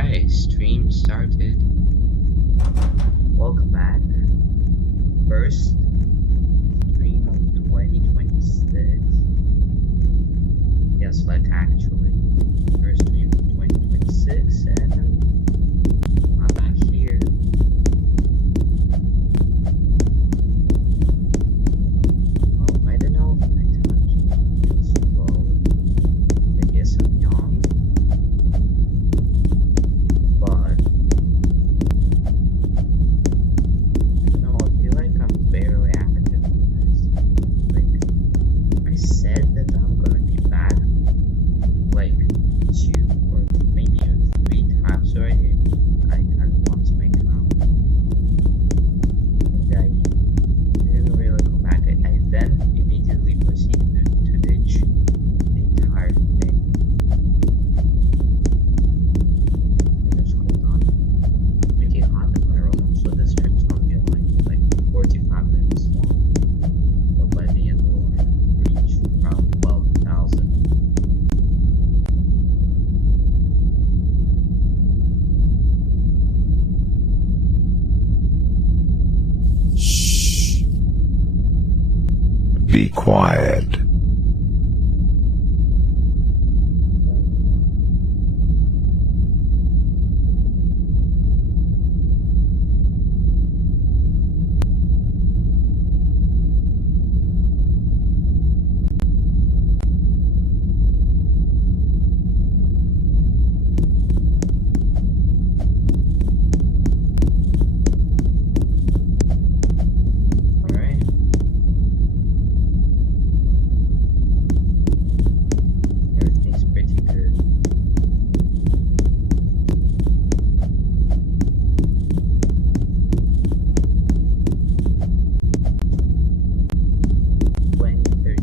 Alright, stream started. Welcome back. First stream of 2026. Yes, like actually. First stream of 2026, and I'm back here. I don't know if my touch is slow. I guess I'm young. But no, I feel like I'm barely active on this. Like, I said that I'm gonna be back like 2 or maybe even 3 times already. I kind of lost my count. And I didn't really come back. I then immediately proceeded to ditch the entire thing. Just hold on. Making hot in my room, so this stream's gonna be like 45 minutes long. So by the end we'll reach around 12,000. Shh. Be quiet. Alright. Everything's pretty good. When 32.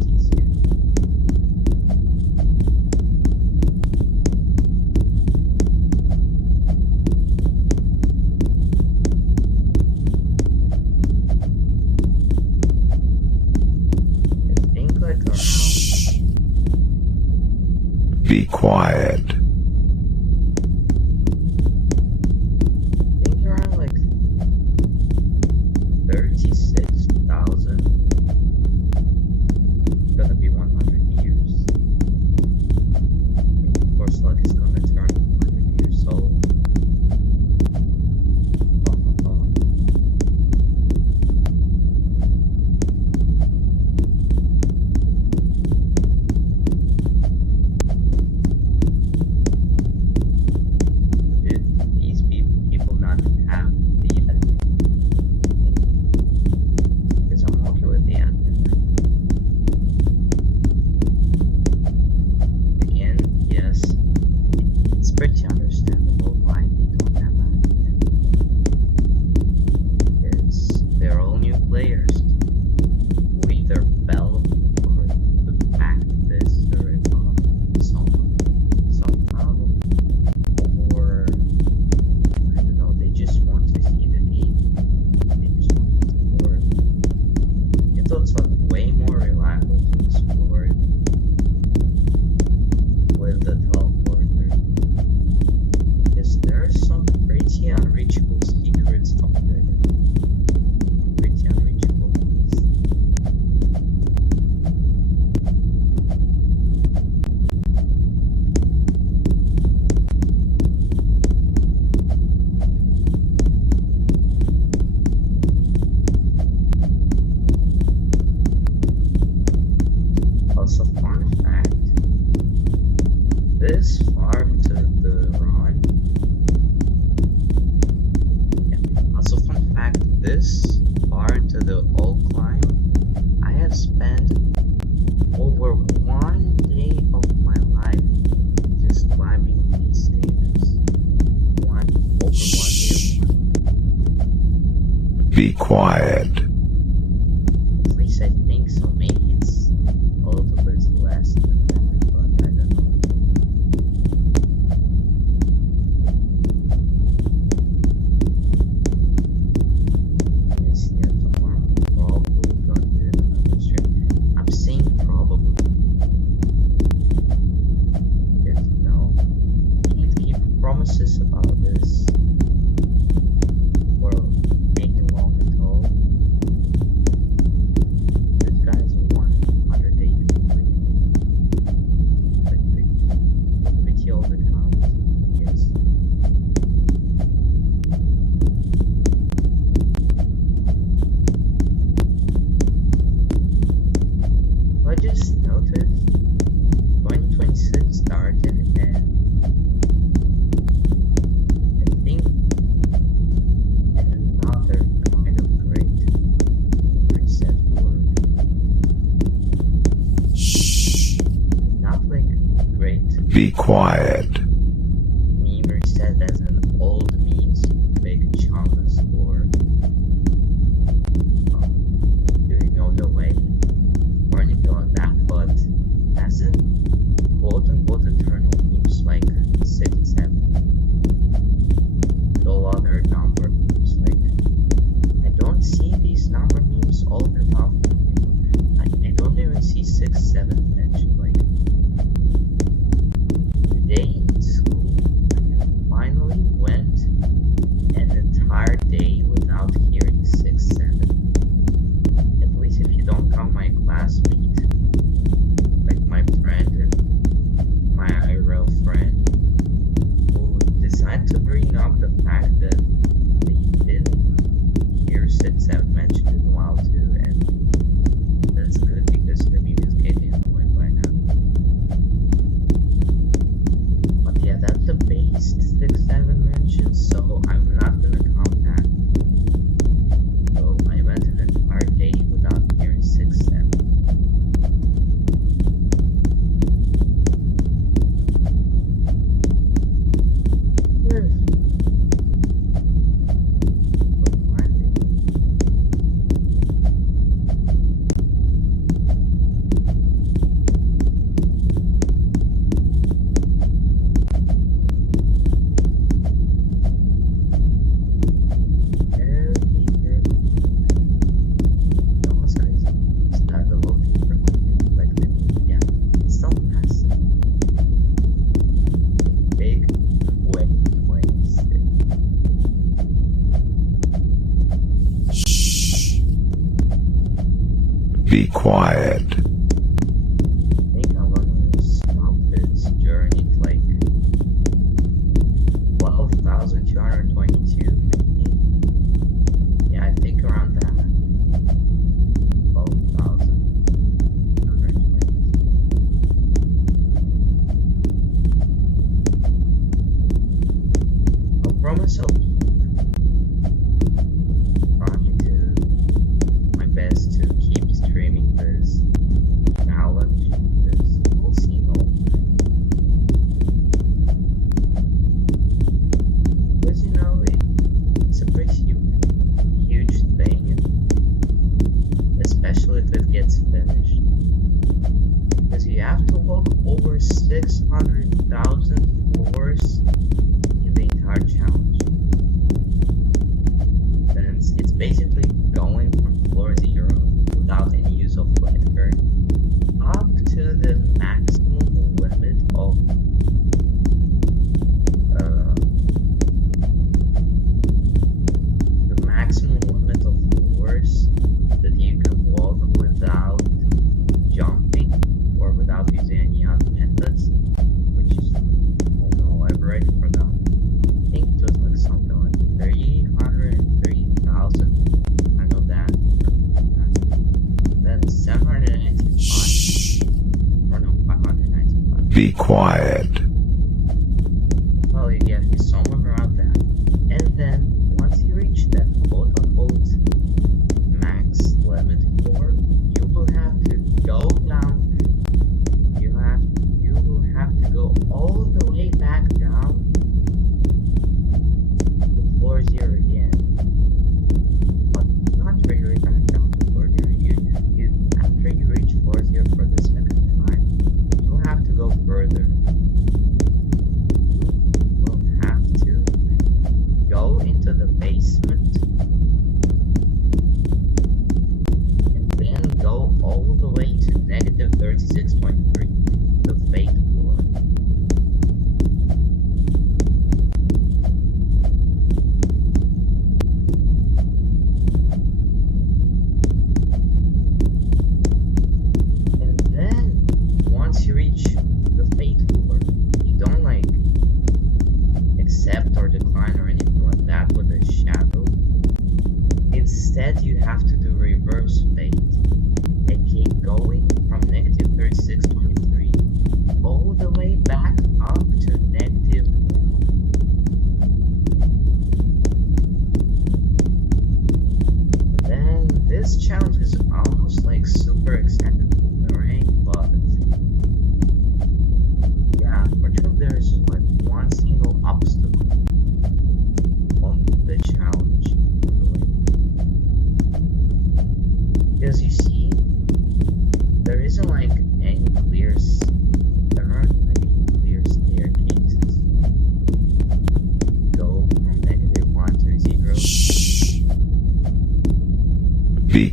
I think like around Shh. Be quiet. like 36,000. It's gonna be 100 years. I mean, of course, like it's gonna turn 100 years old. Did these people not have the admin thing? Because I'm okay with the admin. Again, yes, it's pretty understandable why they don't have admin. Because they're all new players who either fell or who hacked this or somehow, or I don't know, they just want to see the game. They just want to explore it. It's also way more reliable to explore it with the teleporter. Because there are some pretty unreachable secrets up there. Pretty unreachable ones. Also, fun fact, this farm to the run. Yeah. Also, fun fact, this far to the old climb, I have spent over 1 day of my life just climbing these stairs. Over 1 day of my life. Be quiet. At least I think so. Maybe it's a little bit less than that, but I don't know. Let me see it tomorrow. Probably gonna do another stream. I'm saying probably. Yes, no. Can't keep promises about quiet. Meme reset as an old memes, big chunks, or do you know the way? Or anything like that, but as in quote unquote eternal memes like 6, 7. No other number memes, like I don't see these number memes all that often anymore. I don't even see 6, 7 mentioned. Like today in school, I finally went an entire day without hearing 6, 7. At least if you don't count my classmate, like my friend and my eRRoR friend, who decided to bring up the fact that they didn't hear 6, 7 mentioned in a while too, and that's good because the meme is getting annoying by now. But yeah, that's the base 6, 7 mentioned, so I'm not gonna count that. So I went an entire day without hearing 6, 7. Be quiet. I think I'm gonna stop this journey at like 12,222 maybe? Yeah, I think around that. 12,222. I'll promise I'll keep trying to my best to keep streaming this challenge, this whole scene all the time. Because you know, it's a pretty huge thing, especially if it gets finished. Because you have to walk over 600,000 floors in the entire challenge. And it's basically going from floor 0 without any use of lecture up to the maximum limit of floors that you can walk without jumping or without using any other methods, which is, oh no, I've already forgot. I think it was like something like 330,000. I know that. Then 795. Or no, 595. Be quiet. Well, you get me somewhere around that. And then, once you reach that quote-unquote max limit floor, you will have to go down. You will have to go all the way back down to floor 0 again. But not really back down to floor 0. After you reach floor 0 for the second time, you will have to go further. You will have to go into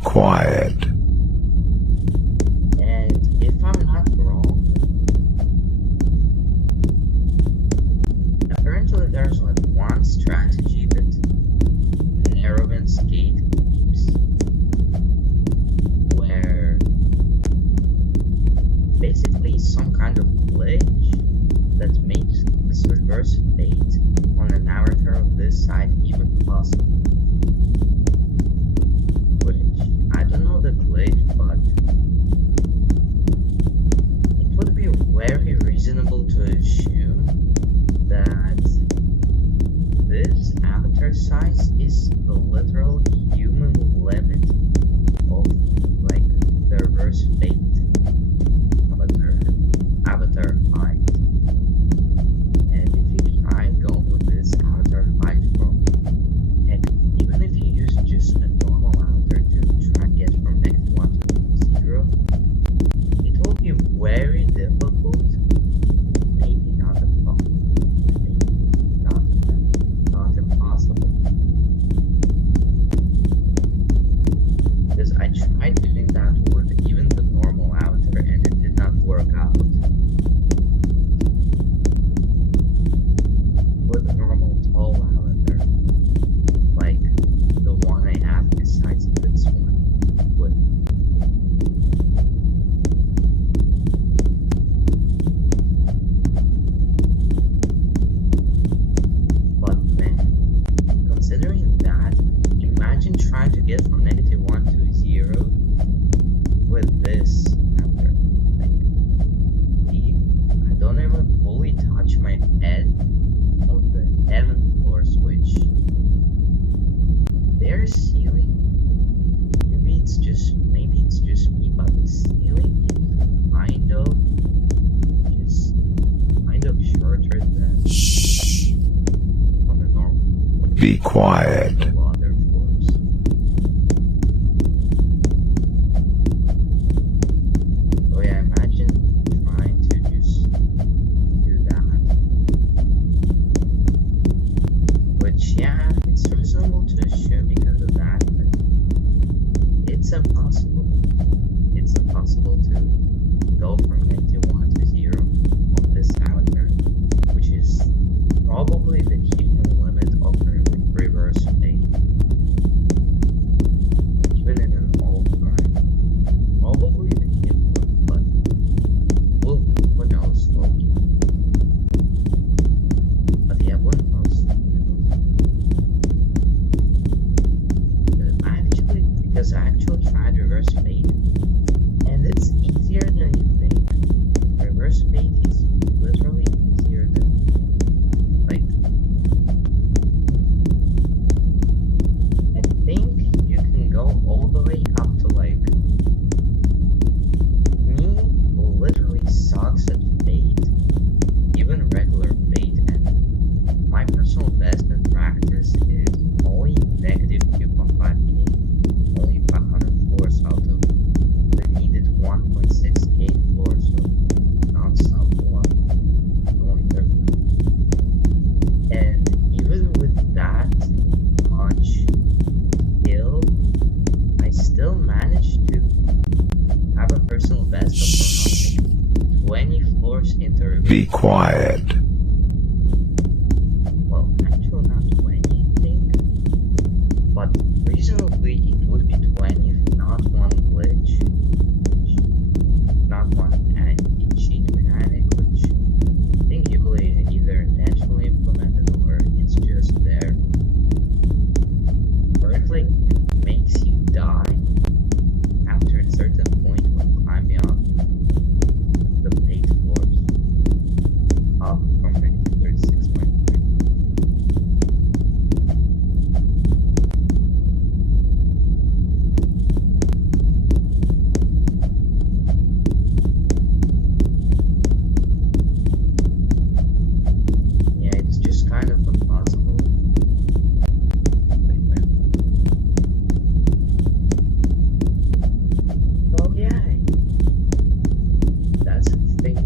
quiet. And if I'm not wrong, apparently there's like one strategy that narrowens gatekeeps where basically some kind of glitch that makes reverse fate on an avatar of this side even possible. Which, I don't know the glitch, but it would be very reasonable to assume that this avatar size is the literal human limit of like the reverse fate avatar height. And if you try going with this avatar height from heck, even if you use just a normal avatar to try and get from -1 to 0, it will be very difficult, maybe not impossible, not impossible. Because I tried doing that with even the normal avatar and it did not work out. With a normal tall avatar, like the one I have besides this one. With but man, considering that, imagine trying to get from -1 to 0 with this avatar. Like, I don't even fully touch my head on the 7th floor switch. Their ceiling, maybe it's just me, but the ceiling is kind of shorter than on the normal. Be quiet. Other floors. So yeah, imagine trying to just do that. Which, yeah, it's reasonable to assume because of that, but it's impossible. It's impossible to go from -1 to 0 on this avatar, which is probably the human limit of reverse fate. Even in an old time. Probably the human limit, but who knows, Loki. But yeah, who knows? Because I actually tried reverse fate, and it's easier than you think. Reverse fate is literally easier than you think. Like, I think you can go all the way up to like me literally sucks at fate, even regular fate, and my personal best in practice is only -2.5k. Only 500 floors out of the needed 1.6k floors, so not sub 1, only 30. And even with that much skill, I still managed to have a personal best of around 20 floors into reverse. Be quiet. Well, actually not 20, I think, but reasonably it would be 20 if not one glitch, which, not one cheat mechanic, which I think usually either intentionally implemented or it's just there, where it like makes you die after a certain point when climbing up the 8 floors up from -36.3. Yeah, it's just kind of impossible. Wait. So yeah, that's the thing.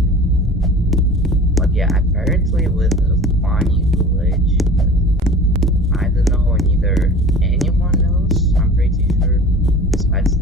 But yeah, apparently with a funny glitch that I don't know, neither anyone knows, I'm pretty sure, besides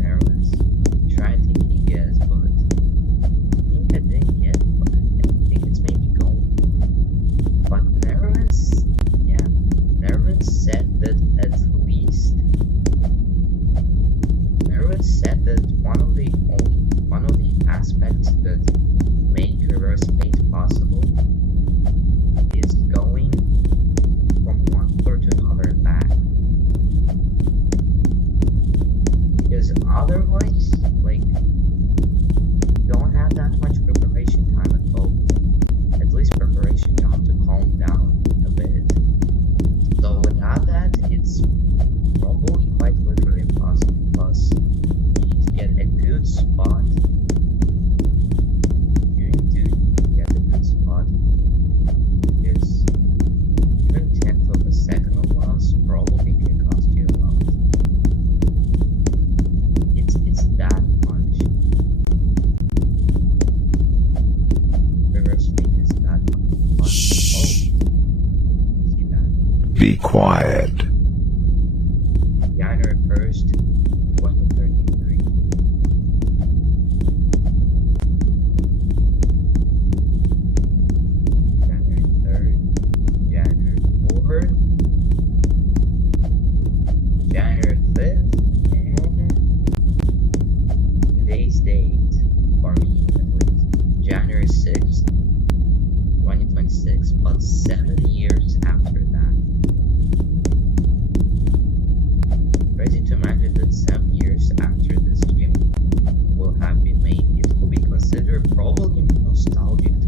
Be quiet. January 1st, 2033. January 3rd, January 4th, January 5th, and today's date, for me at least, January 6th, 2026, but 7 years after that. Crazy to imagine that 7 years after this game will have been made, it will be considered probably nostalgic to